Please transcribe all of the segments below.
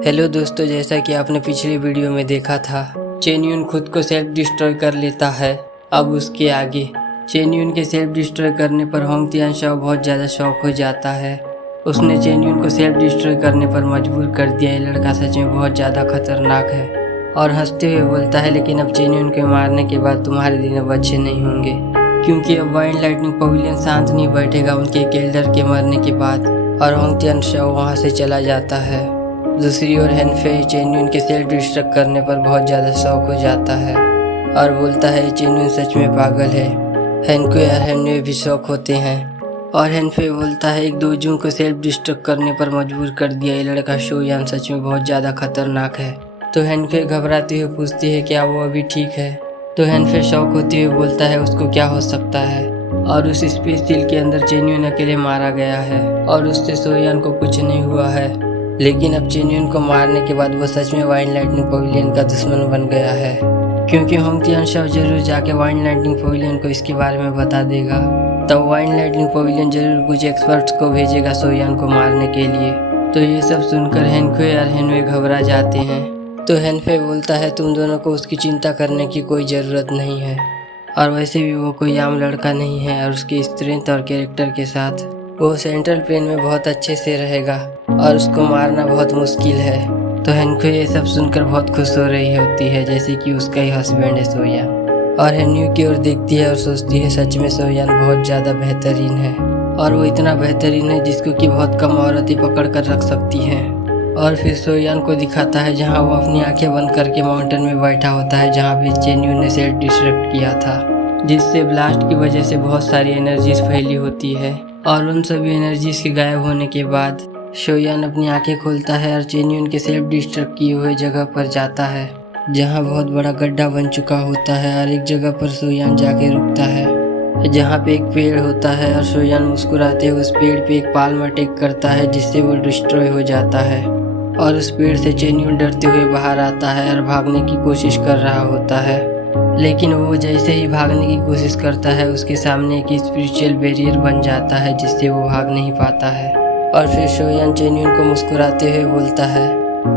Hello दोस्तों, जैसा कि आपने पिछले वीडियो में देखा था, चेन्यून खुद को सेल्फ डिस्ट्रॉय कर लेता है। अब उसके आगे चेन्यून के सेल्फ डिस्ट्रॉय करने पर होंग तियानशाओ बहुत ज़्यादा शॉक हो जाता है। उसने चेन्यून को सेल्फ डिस्ट्रॉय करने पर मजबूर कर दिया। ये लड़का सच में बहुत ज़्यादा खतरनाक है और हंसते हुए बोलता है, लेकिन अब चेन्यून के मारने के बाद तुम्हारे दिन अब अच्छे नहीं होंगे, क्योंकि अब वाइल्ड लाइटनिंग पवेलियन शांत नहीं बैठेगा उनके एक एल्डर के मरने के बाद। और होंग तियानशाओ वहाँ से चला जाता है। दूसरी ओर हेनफे चेन्यून के सेल्फ डिस्ट्रक्ट करने पर बहुत ज़्यादा शौक हो जाता है और बोलता है चेन्यून सच में पागल है। हेनको और हेनवे भी शौक होते हैं और हेनफे बोलता है एक दोजों को सेल्फ डिस्ट्रक्ट करने पर मजबूर कर दिया। ये लड़का शोयान सच में बहुत ज़्यादा खतरनाक है। तो हेनफे घबराते हुए पूछती है क्या वो अभी ठीक है। तो हेनफे शौक होते हुए बोलता है उसको क्या हो सकता है, और उस स्पेस सील के अंदर चेन्यून अकेले मारा गया है और उससे सोयान को कुछ नहीं हुआ है। लेकिन अब चेन्यून को मारने के बाद वो सच में वाइल्ड लाइटनिंग पवेलियन का दुश्मन बन गया है, क्योंकि होंग तियानशाओ जरूर जाके वाइल्ड लाइटनिंग पवेलियन को इसके बारे में बता देगा। तब वाइल्ड लाइटनिंग पवेलियन जरूर कुछ एक्सपर्ट्स को भेजेगा सोयान को मारने के लिए। तो ये सब सुनकर हेनखे और हेनवे घबरा जाते हैं। तो हेनफे बोलता है तुम दोनों को उसकी चिंता करने की कोई ज़रूरत नहीं है, और वैसे भी वो कोई आम लड़का नहीं है और उसके स्ट्रेंथ और कैरेक्टर के साथ वो सेंट्रल प्लेन में बहुत अच्छे से रहेगा और उसको मारना बहुत मुश्किल है। तो हेनको ये सब सुनकर बहुत खुश हो रही होती है, जैसे कि उसका ही हस्बैंड है सोयान। और हेन्यू की ओर देखती है और सोचती है सच में सोयान बहुत ज़्यादा बेहतरीन है, और वो इतना बेहतरीन है जिसको कि बहुत कम औरतें पकड़ कर रख सकती हैं। और फिर सोयान को दिखाता है जहाँ वो अपनी आंखें बंद करके माउंटेन में बैठा होता है, जहाँ पे चेन्यून ने सेल्फ डिस्ट्रक्ट किया था, जिससे ब्लास्ट की वजह से बहुत सारी एनर्जीज फैली होती है। और उन सभी एनर्जीज के गायब होने के बाद सोयान अपनी आंखें खोलता है और चेन्यून के सेल्फ डिस्ट्रक्ट किए हुए जगह पर जाता है, जहां बहुत बड़ा गड्ढा बन चुका होता है। और एक जगह पर सोयान जाके रुकता है जहां पे एक पेड़ होता है, और सोयान मुस्कुराते हुए उस पेड़ पे एक पाल्म अटैक करता है, जिससे वो डिस्ट्रॉय हो जाता है। और उस पेड़ से चेन्यून डरते हुए बाहर आता है और भागने की कोशिश कर रहा होता है, लेकिन वो जैसे ही भागने की कोशिश करता है उसके सामने एक स्पिरिचुअल बैरियर बन जाता है, जिससे वो भाग नहीं पाता है। और फिर सोयान चेन्यून को मुस्कुराते हुए बोलता है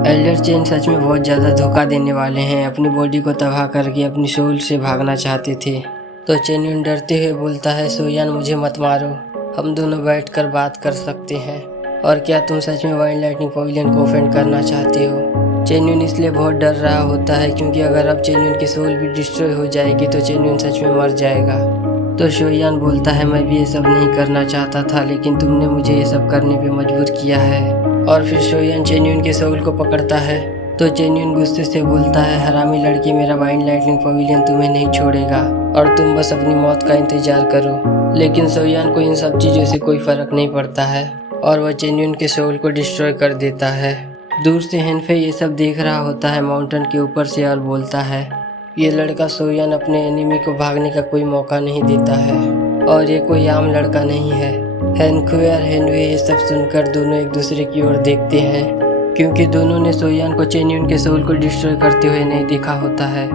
एल्डर चेन सच में बहुत ज़्यादा धोखा देने वाले हैं, अपनी बॉडी को तबाह करके अपनी सोल से भागना चाहते थे। तो चेन्यून डरते हुए बोलता है सोयान मुझे मत मारो, हम दोनों बैठकर बात कर सकते हैं। और क्या तुम सच में वाइल्ड लाइटनिंग पवेलियन को ऑफेंड करना चाहते हो। चेन्यून इसलिए बहुत डर रहा होता है, क्योंकि अगर अब चेन्यून की सोल भी डिस्ट्रॉय हो जाएगी तो चेन्यून सच में मर जाएगा। तो सोयान बोलता है मैं भी ये सब नहीं करना चाहता था, लेकिन तुमने मुझे ये सब करने पे मजबूर किया है। और फिर सोयान चेन्यून के सोल को पकड़ता है। तो चेन्यून गुस्से से बोलता है हरामी लड़की, मेरा वाइल्ड लाइटनिंग पवेलियन तुम्हें नहीं छोड़ेगा और तुम बस अपनी मौत का इंतजार करो। लेकिन सोयान को इन सब चीज़ों से कोई फर्क नहीं पड़ता है और वह चेन्यून के सोल को डिस्ट्रॉय कर देता है। दूर से हेनफे ये सब देख रहा होता है माउंटेन के ऊपर से, और बोलता है ये लड़का सोयान अपने एनिमी को भागने का कोई मौका नहीं देता है और ये कोई आम लड़का नहीं है। हेनको और हेनवे ये सब सुनकर दोनों एक दूसरे की ओर देखते हैं, क्योंकि दोनों ने सोयान को चेन्यून के सोल को डिस्ट्रॉय करते हुए नहीं देखा होता है।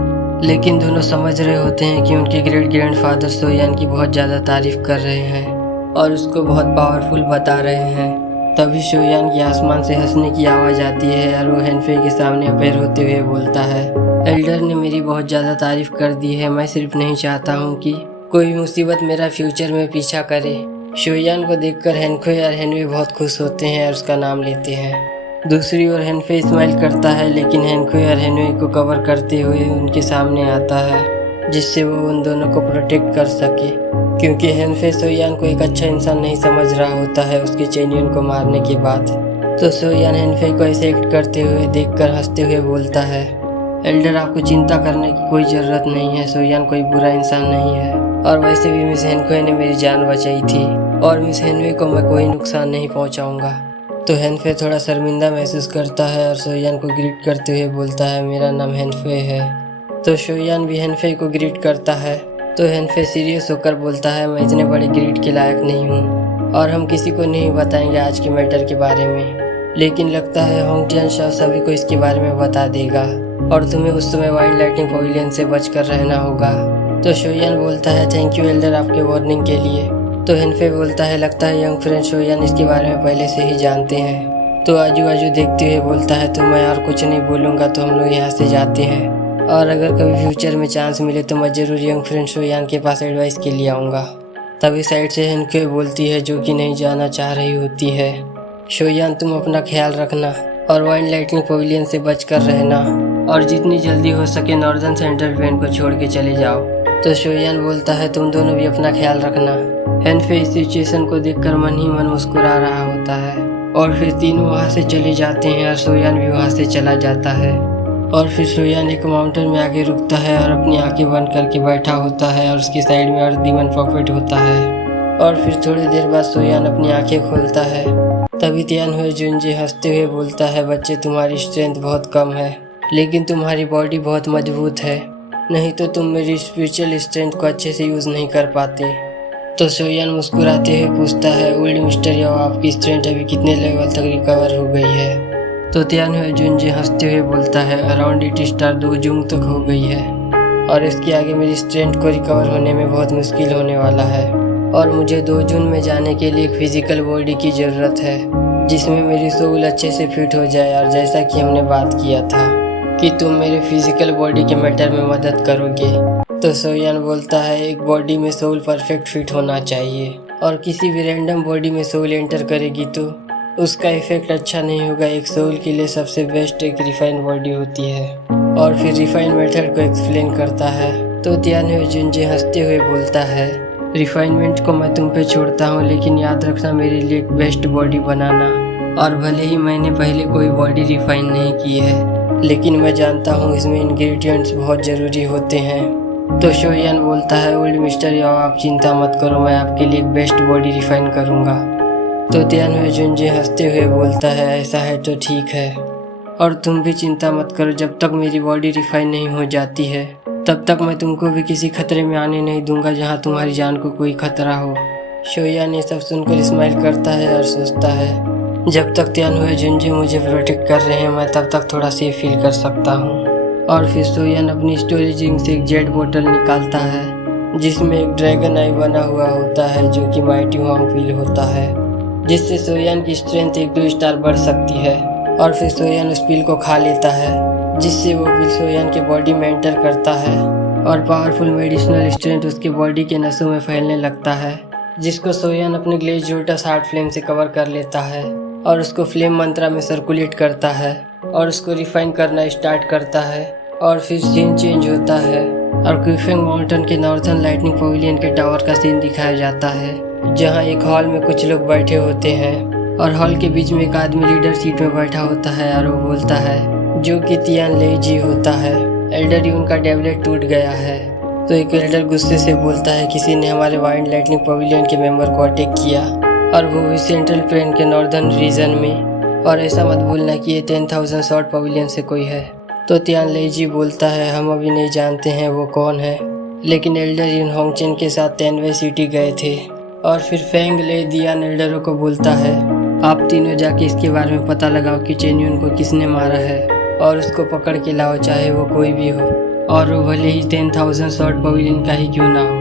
लेकिन दोनों समझ रहे होते हैं कि उनके ग्रेट ग्रैंडफादर सोयान की बहुत ज़्यादा तारीफ कर रहे हैं और उसको बहुत पावरफुल बता रहे हैं। तभी सोयान की आसमान से हंसने की आवाज़ आती है और वो हेनफे के सामने अपेयर होते हुए बोलता है एल्डर ने मेरी बहुत ज़्यादा तारीफ कर दी है, मैं सिर्फ नहीं चाहता हूँ कि कोई मुसीबत मेरा फ्यूचर में पीछा करे। सोयान को देखकर हेनखे और हेनवे बहुत खुश होते हैं और उसका नाम लेते हैं। दूसरी ओर हेनफे स्माइल करता है, लेकिन हेनखे और हेनवे को कवर करते हुए उनके सामने आता है, जिससे वो उन दोनों को प्रोटेक्ट कर सके, क्योंकि हेनफे सोयान को एक अच्छा इंसान नहीं समझ रहा होता है उसके चेन्यून को मारने के बाद। तो सोयान हेनफे को ऐसे एक्ट करते हुए देखकर हंसते हुए बोलता है एल्डर आपको चिंता करने की कोई ज़रूरत नहीं है, सोयान कोई बुरा इंसान नहीं है, और वैसे भी मिस हेनखे ने मेरी जान बचाई थी और मिस हेनवे को मैं कोई नुकसान नहीं पहुंचाऊंगा। तो हेनफे थोड़ा शर्मिंदा महसूस करता है और सोयान को ग्रीट करते हुए बोलता है मेरा नाम हेनफे है। तो सोयान भी हेनफे को ग्रीट करता है। तो हेनफे सीरियस होकर बोलता है मैं इतने बड़े ग्रीट के लायक नहीं हूँ और हम किसी को नहीं बताएंगे आज के मैटर के बारे में, लेकिन लगता है होंग तियानशाओ सभी को इसके बारे में बता देगा और तुम्हें उस समय वाइल्ड लाइटनिंग पवेलियन से बचकर रहना होगा। तो सोयान बोलता है थैंक यू एल्डर आपके वार्निंग के लिए। तो हेनफे बोलता है लगता है यंग फ्रेंड सोयान इसके बारे में पहले से ही जानते हैं। तो आजू बाजू देखते हुए बोलता है तो मैं और कुछ नहीं बोलूँगा, तो हम लोग यहाँ से जाते हैं। और अगर कभी फ्यूचर में चांस मिले तो मैं ज़रूर यंग फ्रेंड सोयान के पास एडवाइस के लिए आऊँगा। तभी साइड से हेनक्वे बोलती है, जो कि नहीं जाना चाह रही होती है, सोयान तुम अपना ख्याल रखना और वाइल्ड लाइटनिंग पवेलियन से बचकर रहना, और जितनी जल्दी हो सके नॉर्दर्न सेंट्रल प्लेन को छोड़ के चले जाओ। तो सोयान बोलता है तुम दोनों भी अपना ख्याल रखना। हेनफे इस सिचुएशन को देखकर मन ही मन मुस्कुरा रहा होता है और फिर तीनों वहाँ से चले जाते हैं और सोयान भी वहाँ से चला जाता है। और फिर सोयान एक माउंटेन में आके रुकता है और अपनी आंखें बंद करके बैठा होता है और उसकी साइड में अर्थ डीमन पॉपेट होता है। और फिर थोड़ी देर बाद सोयान अपनी आंखें खोलता है। तभी तियान हुए जुनजे हंसते हुए बोलता है, बच्चे तुम्हारी स्ट्रेंथ बहुत कम है, लेकिन तुम्हारी बॉडी बहुत मजबूत है, नहीं तो तुम मेरी स्पिरिचुअल स्ट्रेंथ को अच्छे से यूज़ नहीं कर पाते। तो सोयान मुस्कुराते हुए पूछता है, ओल्ड मिस्टर याओ आपकी स्ट्रेंथ अभी कितने लेवल तक रिकवर हो गई है? तो तियान हुए जुनजे हंसते हुए बोलता है, अराउंड 8 स्टार 2 जून तक हो गई है, और इसके आगे मेरी स्ट्रेंथ को रिकवर होने में बहुत मुश्किल होने वाला है, और मुझे 2 जून में जाने के लिए एक फिजिकल बॉडी की ज़रूरत है जिसमें मेरी सोल अच्छे से फिट हो जाए। और जैसा कि हमने बात किया था कि तुम मेरे फिजिकल बॉडी के मैटर में मदद करोगे। तो सोयान बोलता है, एक बॉडी में सोल परफेक्ट फिट होना चाहिए, और किसी भी रैंडम बॉडी में सोल एंटर करेगी तो उसका इफेक्ट अच्छा नहीं होगा। एक सोल के लिए सबसे बेस्ट एक रिफाइंड बॉडी होती है। और फिर रिफाइंड मेथड को एक्सप्लेन करता है। तो तियान हुए जुनजे हंसते हुए बोलता है, रिफाइनमेंट को मैं तुम पे छोड़ता हूँ, लेकिन याद रखना मेरे लिए एक बेस्ट बॉडी बनाना। और भले ही मैंने पहले कोई बॉडी रिफाइन नहीं की है, लेकिन मैं जानता हूँ इसमें इंग्रेडिएंट्स बहुत ज़रूरी होते हैं। तो सोयान बोलता है, ओल्ड मिस्टर याओ आप चिंता मत करो, मैं आपके लिए एक बेस्ट बॉडी रिफाइन करूँगा। तो तियान हुए जुनजे हंसते हुए बोलता है, ऐसा है तो ठीक है, और तुम भी चिंता मत करो, जब तक मेरी बॉडी रिफाइन नहीं हो जाती है तब तक मैं तुमको भी किसी खतरे में आने नहीं दूंगा जहाँ तुम्हारी जान को कोई खतरा हो। सोयान ये सब सुनकर स्माइल करता है और सोचता है, जब तक तियान हुए जुनजे मुझे प्रोटेक्ट कर रहे हैं मैं तब तक थोड़ा सेफ फील कर सकता हूँ। और फिर सोयान अपनी स्टोरेज रिंग से एक जेट बोतल निकालता है जिसमें एक ड्रैगन आई बना हुआ होता है जो कि माइटी वांग फील होता है, जिससे सोयान की स्ट्रेंथ 1-2 स्टार बढ़ सकती है। और फिर सोयान उस पिल को खा लेता है जिससे वो पिल सोयान के बॉडी में एंटर करता है और पावरफुल मेडिसिनल स्ट्रेंथ उसके बॉडी के नसों में फैलने लगता है, जिसको सोयान अपने ग्लेज लोटस हार्ट फ्लेम से कवर कर लेता है और उसको फ्लेम मंत्रा में सर्कुलेट करता है और उसको रिफाइन करना स्टार्ट करता है। और फिर सीन चेंज होता है और क्विफेंग माउंटेन के नॉर्दर्न लाइटनिंग पवेलियन के टावर का सीन दिखाया जाता है, जहाँ एक हॉल में कुछ लोग बैठे होते हैं और हॉल के बीच में एक आदमी लीडर सीट में बैठा होता है और वो बोलता है, जो कि तियान लेजी होता है, एल्डर यून का टैबलेट टूट गया है। तो एक एल्डर गुस्से से बोलता है, किसी ने हमारे वाइल्ड लाइटनिंग पवेलियन के मेंबर को अटैक किया, और वो भी सेंट्रल प्लेन के नॉर्दर्न रीजन में, और ऐसा मत भूलना कि ये 10,000 शॉर्ट पवेलियन से कोई है। तो तियान लेजी बोलता है, हम अभी नहीं जानते हैं वो कौन है, लेकिन एल्डर यून होंगचेन के साथ तेनवे सिटी गए थे। और फिर फेंग ले दियान एल्डरों को बोलता है, आप तीनों जाके इसके बारे में पता लगाओ कि चेन्यून को किसने मारा है और उसको पकड़ के लाओ, चाहे वो कोई भी हो, और वो भले ही 10,000 शॉर्ट पवेलियन का ही क्यों ना हो।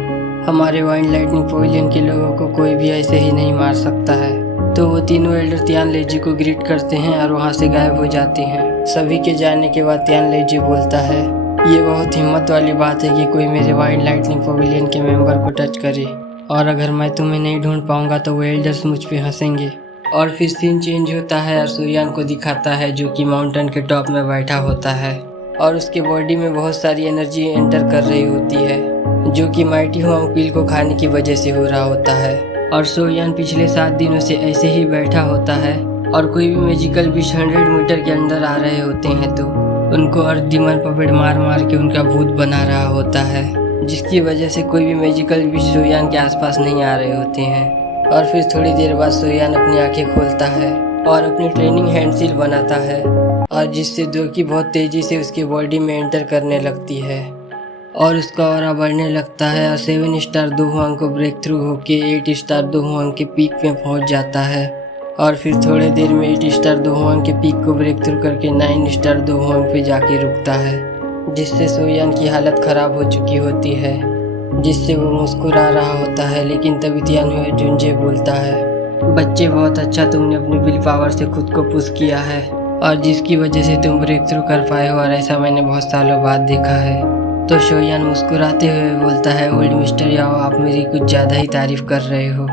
हमारे वाइल्ड लाइटनिंग पवेलियन के लोगों को कोई भी ऐसे ही नहीं मार सकता है। तो वो तीनों एल्डर तियान लेजी को ग्रीट करते हैं और वहाँ से गायब हो जाते हैं। सभी के जाने के बाद तियान लेजी बोलता है, ये बहुत हिम्मत वाली बात है कि कोई मेरे वाइल्ड लाइटनिंग पवेलियन के मेंबर को टच करे, और अगर मैं तुम्हें नहीं ढूंढ पाऊंगा तो वो एल्डर्स मुझ पे हंसेंगे। और फिर सीन चेंज होता है और सोयान को दिखाता है जो कि माउंटेन के टॉप में बैठा होता है और उसके बॉडी में बहुत सारी एनर्जी एंटर कर रही होती है, जो कि माइटी वांग पिल को खाने की वजह से हो रहा होता है। और सोयान पिछले 7 दिनों से ऐसे ही बैठा होता है और कोई भी मैजिकल बीच 100 मीटर के अंदर आ रहे होते हैं तो उनको अर्थ डीमन पपेट मार मार के उनका भूत बना रहा होता है, जिसकी वजह से कोई भी मैजिकल बीच सोयान के आसपास नहीं आ रहे होते हैं। और फिर थोड़ी देर बाद सोयान अपनी आंखें खोलता है और अपनी ट्रेनिंग हैंडसील बनाता है, और जिससे दो की बहुत तेज़ी से उसकी बॉडी में एंटर करने लगती है और उसका ऑरा बढ़ने लगता है और 7 स्टार दो हुआंग को ब्रेक थ्रू होके 8 स्टार दो हुआंग के पीक पे पहुंच जाता है। और फिर थोड़े देर में 8 स्टार दो हुआंग के पीक को ब्रेक थ्रू करके 9 स्टार दो हुआंग पे जाके रुकता है, जिससे सोयान की हालत ख़राब हो चुकी होती है, जिससे वो मुस्कुरा रहा होता है। लेकिन तभी तियान हुए जुनजे बोलता है, बच्चे बहुत अच्छा तुमने अपनी विल पावर से खुद को पुश किया है और जिसकी वजह से तुम ब्रेक थ्रू कर पाए हो और ऐसा मैंने बहुत सालों बाद देखा है। तो शोयान मुस्कुराते हुए बोलता है, ओल्ड मिस्टर याओ, आप मेरी कुछ ज़्यादा ही तारीफ कर रहे हो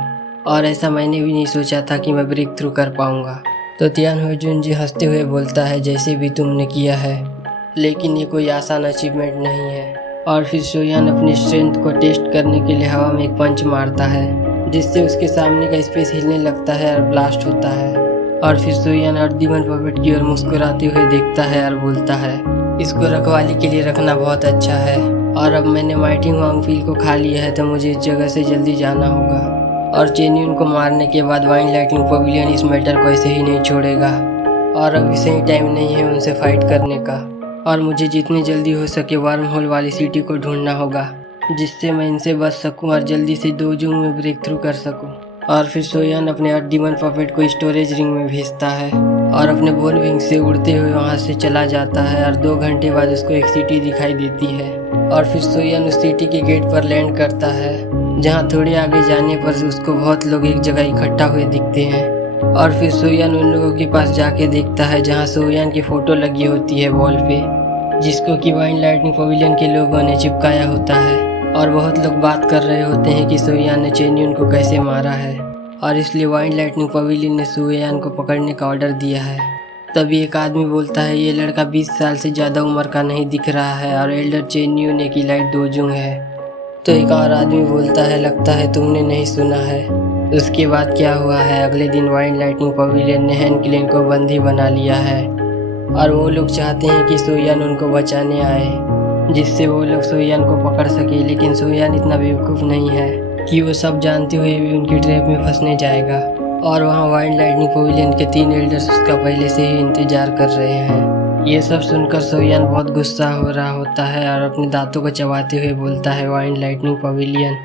और ऐसा मैंने भी नहीं सोचा था कि मैं ब्रेक थ्रू कर पाऊँगा। तो तियान हो जुनजी हंसते हुए बोलता है, जैसे भी तुमने किया है, लेकिन ये कोई आसान अचीवमेंट नहीं है। और फिर शोयान अपनी स्ट्रेंथ को टेस्ट करने के लिए हवा में एक पंच मारता है जिससे उसके सामने का स्पेस हिलने लगता है और ब्लास्ट होता है। और फिर शोयान अर्धीवन पपेट की ओर मुस्कुराते हुए देखता है और बोलता है, इसको रखवाली के लिए रखना बहुत अच्छा है और अब मैंने माइटी हुआंगफील को खा लिया है तो मुझे इस जगह से जल्दी जाना होगा। और चेन्यून को मारने के बाद वाइन लाइटनिंग पवेलियन इस मैटर को ऐसे ही नहीं छोड़ेगा और अभी सही टाइम नहीं है उनसे फाइट करने का और मुझे जितनी जल्दी हो सके वार्म होल वाली सिटी को ढूंढना होगा जिससे मैं इनसे बच सकूं और जल्दी से दोजोंग में ब्रेक थ्रू कर सकूं। और फिर शोयान अपने अर्धीवन पपेट को स्टोरेज रिंग में भेजता है और अपने बोन विंग से उड़ते हुए वहां से चला जाता है और 2 घंटे बाद उसको एक सिटी दिखाई देती है। और फिर शोयान उस सिटी के गेट पर लैंड करता है जहां थोड़े आगे जाने पर उसको बहुत लोग एक जगह इकट्ठा हुए दिखते हैं। और फिर शोयान उन लोगों के पास जाके देखता है जहां शोयान की फ़ोटो लगी होती है वॉल पे, जिसको कि वाइन लाइटनिंग पवेलियन के लोगों ने चिपकाया होता है। और बहुत लोग बात कर रहे होते हैं कि शोयान ने चेन्यून को कैसे मारा है और इसलिए वाइन लाइटनिंग पवेलियन ने शोयान को पकड़ने का ऑर्डर दिया है। तभी एक आदमी बोलता है, ये लड़का 20 साल से ज़्यादा उम्र का नहीं दिख रहा है और एल्डर चेन्यून एक इलाइट दोजोंग है। तो एक और आदमी बोलता है, लगता है तुमने नहीं सुना है। उसके बाद क्या हुआ है, अगले दिन वाइन लाइटनिंग पवेलियन ने हैन क्लेन को बंदी बना लिया है और वो लोग चाहते हैं कि शोयान उनको बचाने आए जिससे वो लोग शोयान को पकड़ सके। लेकिन शोयान इतना बेवकूफ़ नहीं है कि वो सब जानते हुए भी उनकी ट्रैप में फंसने जाएगा। और वहाँ वाइन लाइटनिंग पवेलियन के 3 एल्डर्स उसका पहले से ही इंतजार कर रहे हैं। ये सब सुनकर शोयान बहुत गुस्सा हो रहा होता है और अपने दांतों को चबाते हुए बोलता है, वाइन लाइटनिंग पवेलियन।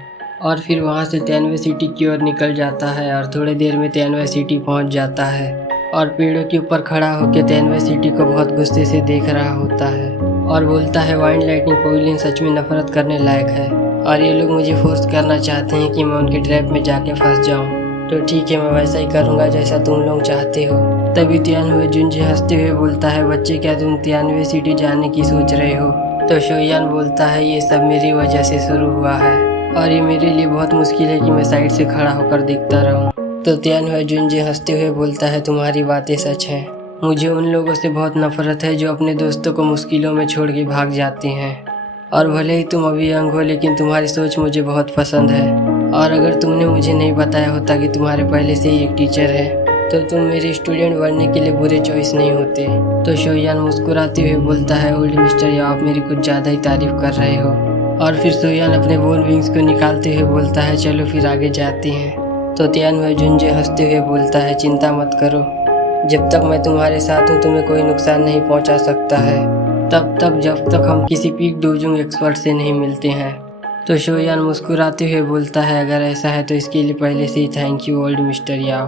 और फिर वहाँ से तियानवे सिटी की ओर निकल जाता है और थोड़ी देर में तियानवे सिटी पहुँच जाता है और पेड़ों के ऊपर खड़ा होकर तियानवे सिटी को बहुत गुस्से से देख रहा होता है और बोलता है, वाइन लाइटनिंग पवेलियन सच में नफरत करने लायक है और ये लोग मुझे फोर्स करना चाहते हैं कि मैं उनके ट्रैप में जाके फंस जाऊं। तो ठीक है, मैं वैसा ही करूंगा जैसा तुम लोग चाहते हो। तभी तियानवे जुनजी हंसते हुए बोलता है, बच्चे क्या तुम तियानवे सिटी जाने की सोच रहे हो? तो शोयान बोलता है, ये सब मेरी वजह से शुरू हुआ है और ये मेरे लिए बहुत मुश्किल है कि मैं साइड से खड़ा होकर देखता रहूं। तो तियानवे जुनजी हंसते हुए बोलता है, तुम्हारी बातें सच हैं। मुझे उन लोगों से बहुत नफरत है जो अपने दोस्तों को मुश्किलों में छोड़ के भाग जाते हैं और भले ही तुम अभी यंग हो लेकिन तुम्हारी सोच मुझे बहुत पसंद है। और अगर तुमने मुझे नहीं बताया होता कि तुम्हारे पहले से ही एक टीचर है तो तुम मेरे स्टूडेंट बनने के लिए बुरे चॉइस नहीं होते। तो शोयान मुस्कुराते हुए बोलता है, ओल्ड मिस्टर या आप मेरी कुछ ज़्यादा ही तारीफ कर रहे हो। और फिर शोयान अपने बोन विंग्स को निकालते हुए बोलता है, चलो फिर आगे जाते हैं। तो तियानवे जुनजी हंसते हुए बोलता है, चिंता मत करो, जब तक मैं तुम्हारे साथ हूँ तुम्हें कोई नुकसान नहीं पहुँचा सकता है, तब तक जब तक हम किसी पीक दोजोंग एक्सपर्ट से नहीं मिलते हैं। तो शोयान मुस्कुराते हुए बोलता है, अगर ऐसा है तो इसके लिए पहले से ही थैंक यू ओल्ड मिस्टर याओ।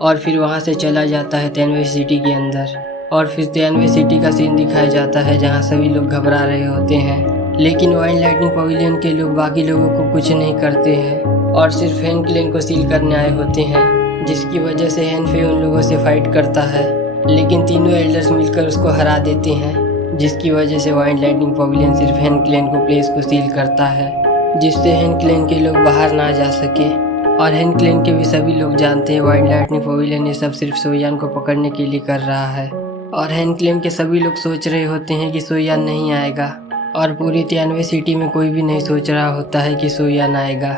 और फिर वहाँ से चला जाता है तियानवे सिटी के अंदर। और फिर तियानवे सिटी का सीन दिखाया जाता है जहाँ सभी लोग घबरा रहे होते हैं लेकिन वाइन लाइटनिंग पवेलियन के लोग बाकी लोगों को कुछ नहीं करते हैं और सिर्फ हैन क्लेन को सील करने आए होते हैं, जिसकी वजह से हैन फे उन लोगों से फाइट करता है लेकिन तीनों एल्डर्स मिलकर उसको हरा देते हैं, जिसकी वजह से वाइन लाइटनिंग पवेलियन सिर्फ हैन क्लेन को प्लेस को सील करता है जिससे हैन क्लेन के लोग बाहर ना जा सके। और हैन क्लेन के भी सभी लोग जानते हैं वाइन लाइटनिंग पवेलियन ये सब सिर्फ शोयान को पकड़ने के लिए कर रहा है। और हैन क्लेन के सभी लोग सोच रहे होते हैं कि शोयान नहीं आएगा और पूरी तियानवे सिटी में कोई भी नहीं सोच रहा होता है कि शोयान आएगा,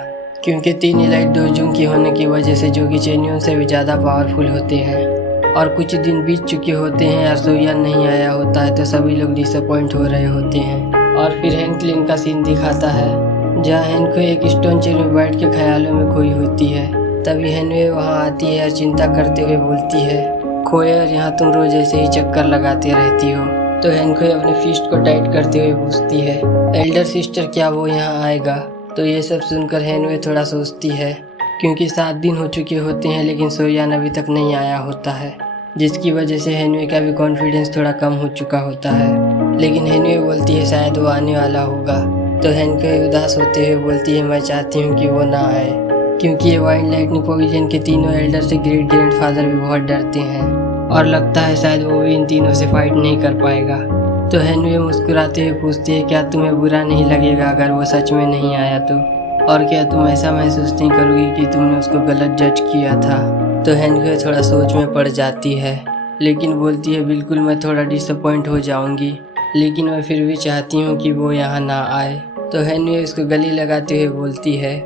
क्योंकि 3 इलाइट दोजोंग की होने की वजह से जो कि चेन्यून से भी ज़्यादा पावरफुल होते हैं। और कुछ दिन बीत चुके होते हैं और शोयान नहीं आया होता है तो सभी लोग डिसअपॉइंट हो रहे होते हैं। और फिर हैन क्लेन का सीन दिखाता है जहाँ हैन को एक स्टोन चेयर में बैठ के ख्यालों में खोई होती है। तभी हैनवे वहाँ आती है और चिंता करते हुए बोलती है, खोए और यहाँ तुम रोज ऐसे ही चक्कर लगाते रहती हो। तो हैनखोए अपने फिस्ट को टाइट करते हुए पूछती है, एल्डर सिस्टर क्या वो यहाँ आएगा? तो ये सब सुनकर हैनवे थोड़ा सोचती है क्योंकि 7 दिन हो चुके होते हैं लेकिन शोयान अभी तक नहीं आया होता है, जिसकी वजह से हैनवे का भी कॉन्फिडेंस थोड़ा कम हो चुका होता है। लेकिन हैनवे बोलती है शायद वो आने वाला होगा। तो हैनखोए उदास होते हुए बोलती है, मैं चाहती हूँ कि वो ना आए। क्योंकि ये वाइल्ड लाइटनिंग पवेलियन के तीनों एल्डर से ग्रेट ग्रैंडफादर भी बहुत डरते हैं और लगता है शायद वो भी इन तीनों से फाइट नहीं कर पाएगा। तो हेनवे मुस्कुराते हुए पूछती है, क्या तुम्हें बुरा नहीं लगेगा अगर वो सच में नहीं आया तो? और क्या तुम ऐसा महसूस नहीं करोगी कि तुमने उसको गलत जज किया था? तो हेनवे थोड़ा सोच में पड़ जाती है, लेकिन बोलती है, बिल्कुल मैं थोड़ा डिसअपॉइंट हो जाऊंगी, लेकिन मैं फिर भी चाहती हूँ कि वो यहाँ ना आए। तो हेनवे उसको गले लगाते हुए बोलती है,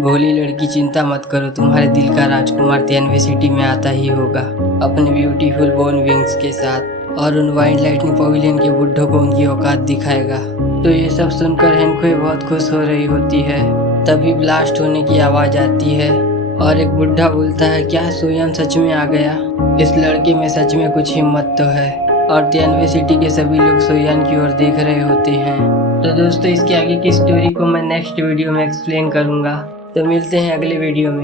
भोली लड़की चिंता मत करो, तुम्हारे दिल का राजकुमार तेनवे सिटी में आता ही होगा अपने ब्यूटीफुल बोन विंग्स के साथ, और उन वाइल्ड लाइटनिंग पवेलियन के बुड्ढों को उनकी औकात दिखाएगा। तो ये सब सुनकर हेनखुए बहुत खुश हो रही होती है। तभी ब्लास्ट होने की आवाज़ आती है और एक बुढ़ा बोलता है, क्या सोयान सच में आ गया? इस लड़के में सच में कुछ हिम्मत तो है। और तेनवे सिटी के सभी लोग सोयान की ओर देख रहे होते हैं। तो दोस्तों, इसके आगे की स्टोरी को मैं नेक्स्ट वीडियो में एक्सप्लेन करूँगा। तो मिलते हैं अगले वीडियो में।